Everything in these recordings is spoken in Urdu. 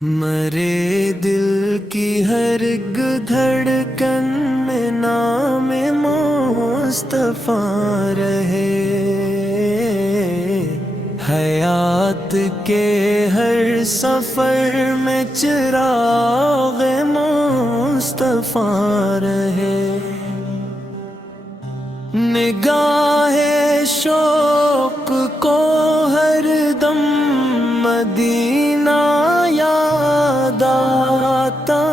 مرے دل کی ہر ایک دھڑکن میں نام مصطفیٰ رہے، حیات کے ہر سفر میں چراغ مصطفیٰ رہے، نگاہ شوق کو ہر دم مدینہ یاد آتا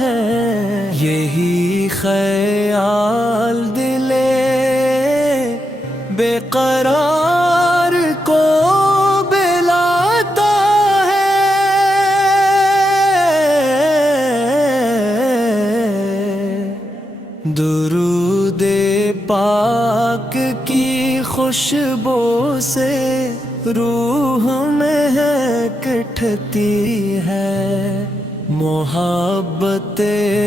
ہے، یہی خیال دلے بے قرار کو بلاتا ہے، درود پاک کی خوشبو سے روح مہک اٹھتی ہے، محبت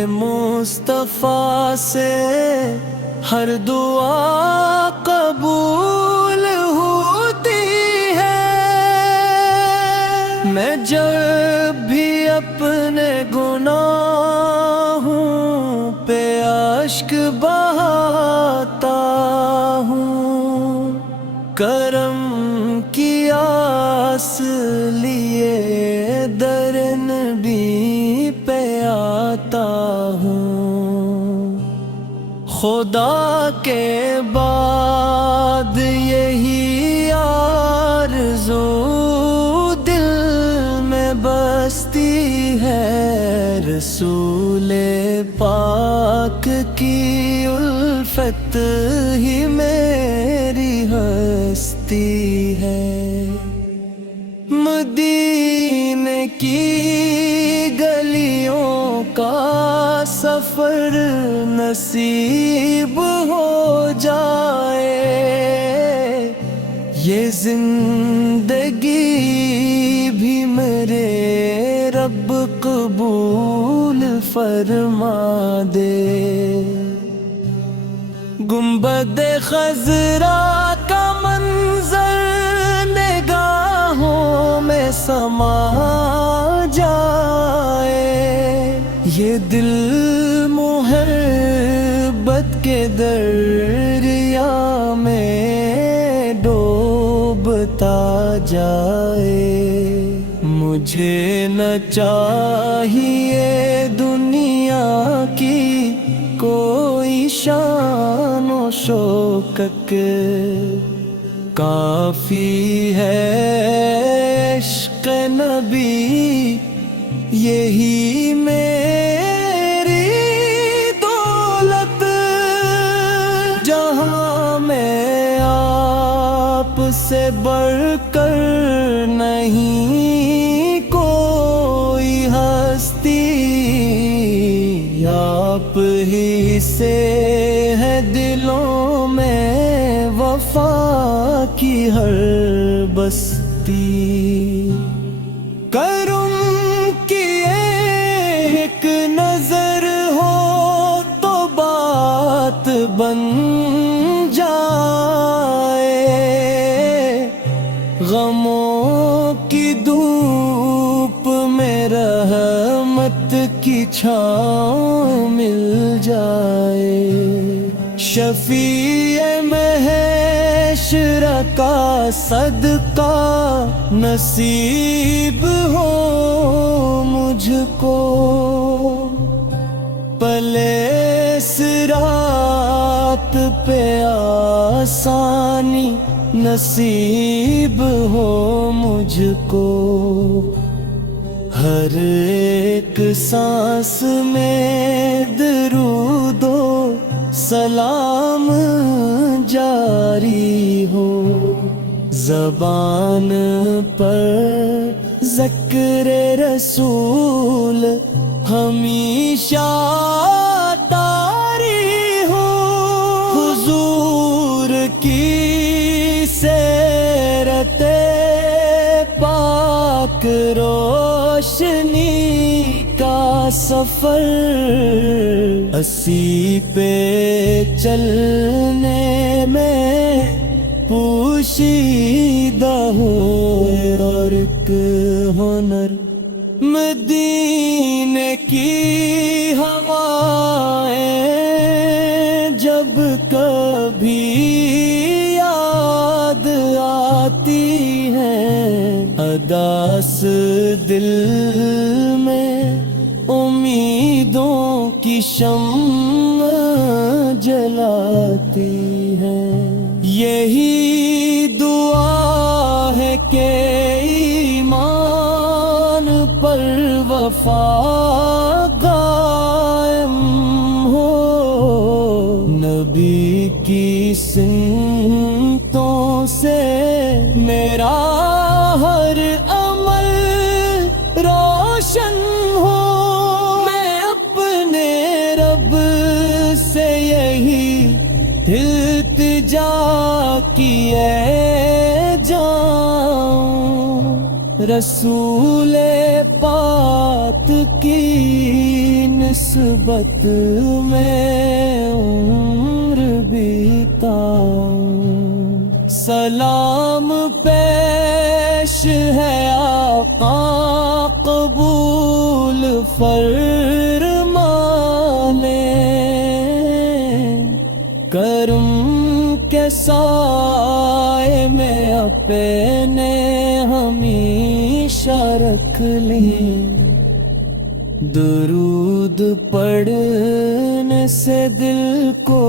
مصطفیٰ سے ہر دعا قبول ہوتی ہے، میں جب بھی اپنے گناہوں پہ اشک بہاتا ہوں، کرم کی آس لیے در نبی پہ آتا ہوں، خدا کے بعد یہی آرزو دل میں بستی ہے، رسول پاک کی الفت ہی میری ہستی ہے، مدینے کی گلیوں کا سفر نصیب ہو جائے، یہ زندگی بھی میرے رب قبول فرما دے، گنبد خضرا کا منظر نگاہوں میں سما جائے، یہ دل محبت کے دریا میں ڈوبتا جائے، مجھے نہ چاہیے دنیا کی کوئی شان و شوکت، کافی ہے عشق نبی یہی میری دولت، جہاں میں آپ سے بڑھ کر نہیں کوئی ہستی، آپ ہی سے ہے دلوں میں وفا کی ہر بستی، کرم کی ایک نظر ہو تو بات بن جائے، غموں کی دھوپ میں رحمت کی چھاؤں مل جائے، شفیع محشر کا صدقہ نصیب ہو مجھ کو، پلے صراط پہ آسانی نصیب ہو مجھ کو، ہر ایک سانس میں درود و سلام جاری ہو، زبان پر ذکر رسول ہمیشہ طاری ہو، حضور کی سیرت پاک روشنی کا سفر اسی پہ چلنے میں پوشیدہ ہو، اور ایک ہنر مدینے کی ہوائیں جب کبھی یاد آتی ہیں، اداس دل میں امیدوں کی شمع جلاتی ہیں۔ یہی دعا ہے کہ ایمان پر وفا قائم ہو، نبی کی سنتوں سے میرا ہر عمل روشن ہو۔ میں اپنے رب سے یہی التجا کیے جاؤں، رسول پاک کی نسبت میں عمر بیتاؤں۔ سلام پیش ہے آقا، قبول فرمائیں، کرم کے سائے میں اپنے ہمیشہ رکھ لیں۔ درود پڑھنے سے دل کو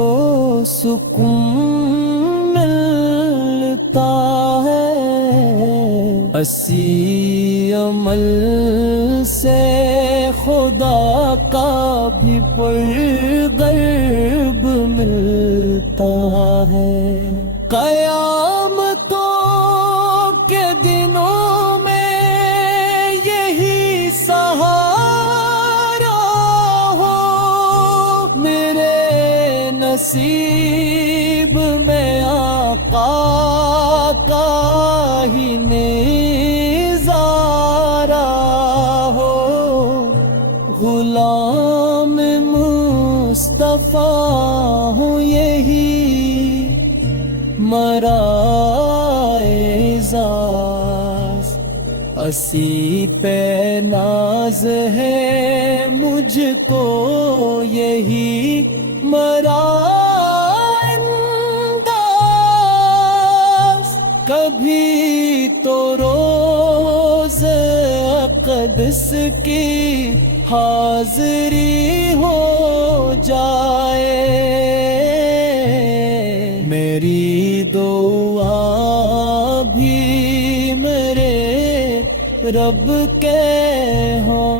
سکون ملتا ہے، اسی عمل سے خدا کا بھی پرغرب ملتا ہے۔ قیامتوں کے دنوں میں یہی سہارا ہو، میرے نصیب میں آقا کا ہی نظارہ ہو۔ غلام مصطفیٰ ہوں یہی مرا اعزاز، اسی پہ ناز ہے مجھ کو یہی مرا انداز۔ کبھی تو روز اقدس کی حاضری ہو جائے، میری دعا بھی میرے رب کے ہوں۔